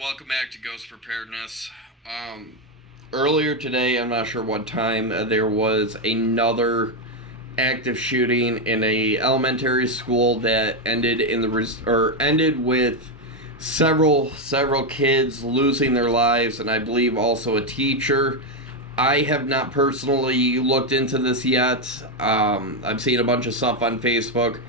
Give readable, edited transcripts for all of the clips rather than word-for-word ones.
welcome back to Ghost Preparedness. Earlier today, I'm not sure what time, there was another active shooting in a elementary school that ended ended with several kids losing their lives, and I believe also a teacher. I have not personally looked into this yet. I've seen a bunch of stuff on Facebook.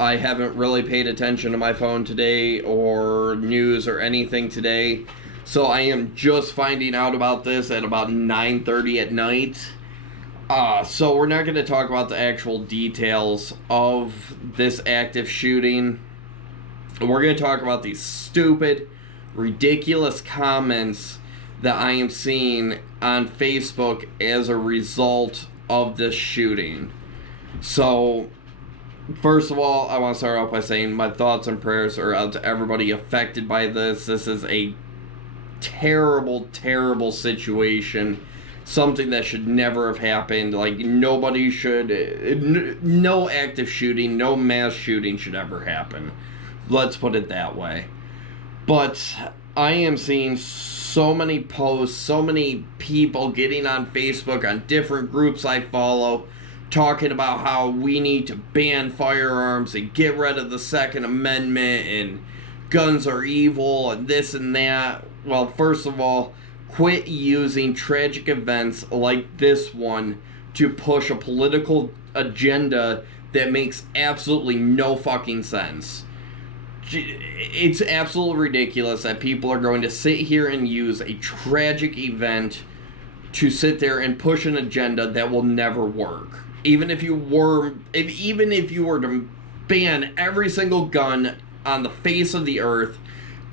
I haven't really paid attention to my phone today or news or anything today. So I am just finding out about this at about 9:30 at night. So we're not going to talk about the actual details of this active shooting. We're going to talk about these stupid, ridiculous comments that I am seeing on Facebook as a result of this shooting. So, first of all, I want to start off by saying my thoughts and prayers are out to everybody affected by this. This is a terrible, terrible situation. Something that should never have happened. Like, nobody should... No active shooting, no mass shooting should ever happen. Let's put it that way. But I am seeing so many posts, so many people getting on Facebook, on different groups I follow, talking about how we need to ban firearms and get rid of the Second Amendment and guns are evil and this and that. Well, first of all, quit using tragic events like this one to push a political agenda that makes absolutely no fucking sense. It's absolutely ridiculous that people are going to sit here and use a tragic event to sit there and push an agenda that will never work. Even if you were to ban every single gun on the face of the earth,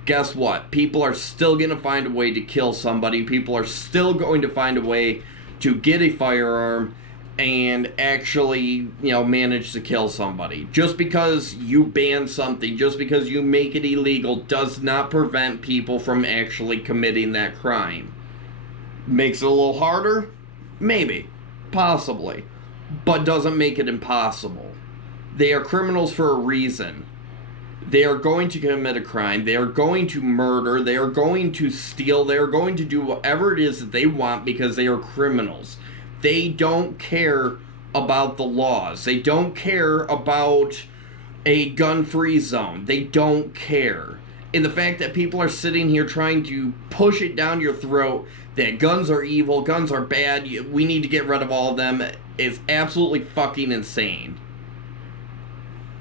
guess what? People are still going to find a way to kill somebody. People are still going to find a way to get a firearm and actually, manage to kill somebody. Just because you ban something, just because you make it illegal, does not prevent people from actually committing that crime. Makes it a little harder? Maybe. Possibly. But doesn't make it impossible. They are criminals for a reason. They are going to commit a crime. They are going to murder. They are going to steal. They are going to do whatever it is that they want because they are criminals. They don't care about the laws. They don't care about a gun-free zone. They don't care. And the fact that people are sitting here trying to push it down your throat that guns are evil, guns are bad, we need to get rid of all of them, is absolutely fucking insane.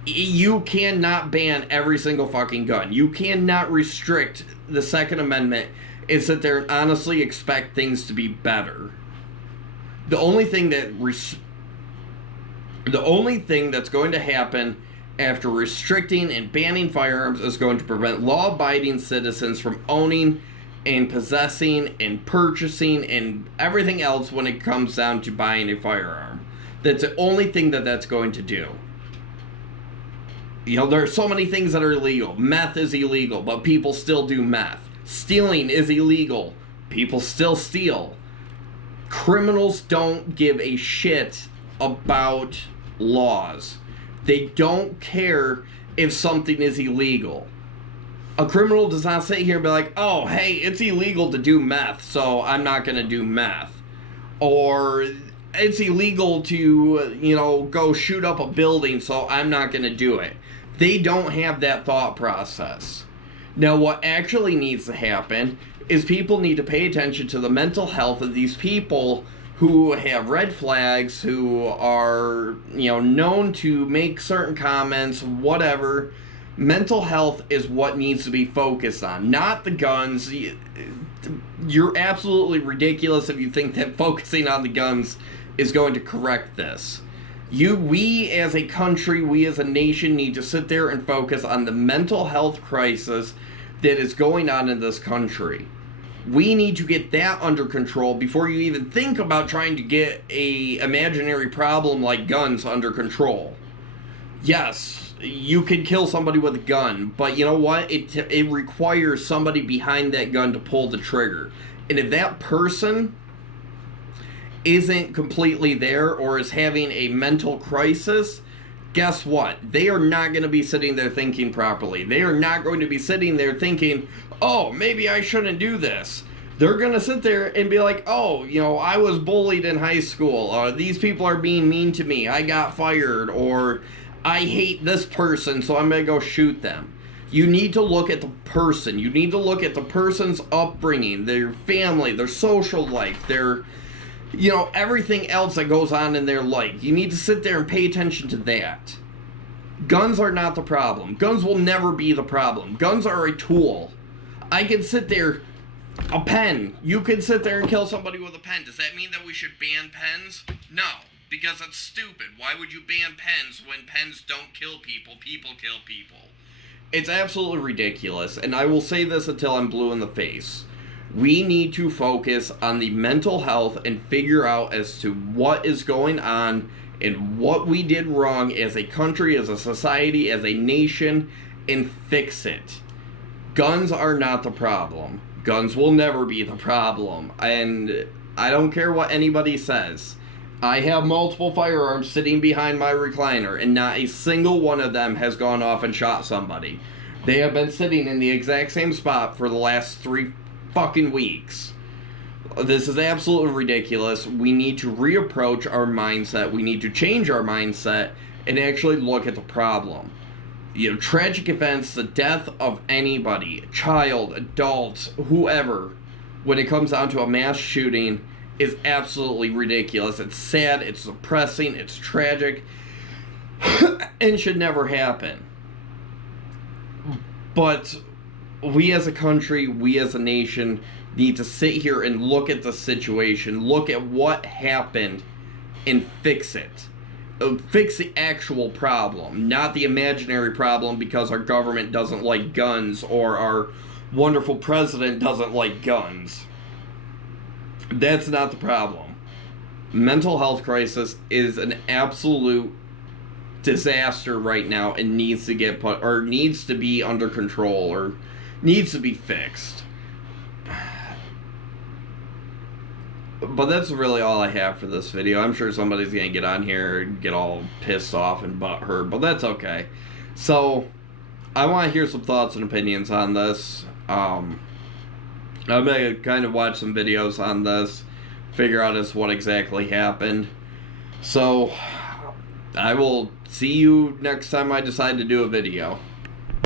You cannot ban every single fucking gun. You cannot restrict the Second Amendment and sit there and honestly expect things to be better. The only thing that's going to happen after restricting and banning firearms is going to prevent law-abiding citizens from owning and possessing and purchasing and everything else when it comes down to buying a firearm. That's the only thing that's going to do. There are so many things that are illegal. Meth is illegal, but people still do meth. Stealing is illegal. People still steal. Criminals don't give a shit about laws. They don't care if something is illegal. A criminal does not sit here and be like, oh, hey, it's illegal to do meth, so I'm not going to do meth. Or it's illegal to, go shoot up a building, so I'm not going to do it. They don't have that thought process. Now, what actually needs to happen is people need to pay attention to the mental health of these people who have red flags, who are, known to make certain comments, whatever. Mental health is what needs to be focused on, not the guns. You're absolutely ridiculous if you think that focusing on the guns is going to correct this. We as a country, we as a nation need to sit there and focus on the mental health crisis that is going on in this country. We need to get that under control before you even think about trying to get a imaginary problem like guns under control. Yes, you can kill somebody with a gun, but you know what? It requires somebody behind that gun to pull the trigger. And if that person isn't completely there or is having a mental crisis, guess what? They are not going to be sitting there thinking properly. They are not going to be sitting there thinking, oh, maybe I shouldn't do this. They're going to sit there and be like, oh, you know, I was bullied in high school. These people are being mean to me. I got fired. Or I hate this person, so I'm going to go shoot them. You need to look at the person. You need to look at the person's upbringing, their family, their social life, their, you know, everything else that goes on in their life. You need to sit there and pay attention to that. Guns are not the problem. Guns will never be the problem. Guns are a tool. I can sit there, a pen. You can sit there and kill somebody with a pen. Does that mean that we should ban pens? No, because that's stupid. Why would you ban pens when pens don't kill people? People kill people. It's absolutely ridiculous, and I will say this until I'm blue in the face. We need to focus on the mental health and figure out as to what is going on and what we did wrong as a country, as a society, as a nation, and fix it. Guns are not the problem. Guns will never be the problem, and I don't care what anybody says. I have multiple firearms sitting behind my recliner, and not a single one of them has gone off and shot somebody. They have been sitting in the exact same spot for the last 3 fucking weeks. This is absolutely ridiculous. We need to reapproach our mindset. We need to change our mindset and actually look at the problem. You know, tragic events, the death of anybody, child, adult, whoever, when it comes down to a mass shooting, is absolutely ridiculous. It's sad, it's depressing, it's tragic, and should never happen. But we as a country, we as a nation, need to sit here and look at the situation, look at what happened, and fix it. Fix the actual problem, not the imaginary problem because our government doesn't like guns or our wonderful president doesn't like guns. That's not the problem. Mental health crisis is an absolute disaster right now and needs to get put, or needs to be under control, or needs to be fixed. But that's really all I have for this video. I'm sure somebody's gonna get on here and get all pissed off and butthurt, but that's okay. So, I want to hear some thoughts and opinions on this. I'm gonna kind of watch some videos on this, figure out as what exactly happened. So, I will see you next time I decide to do a video.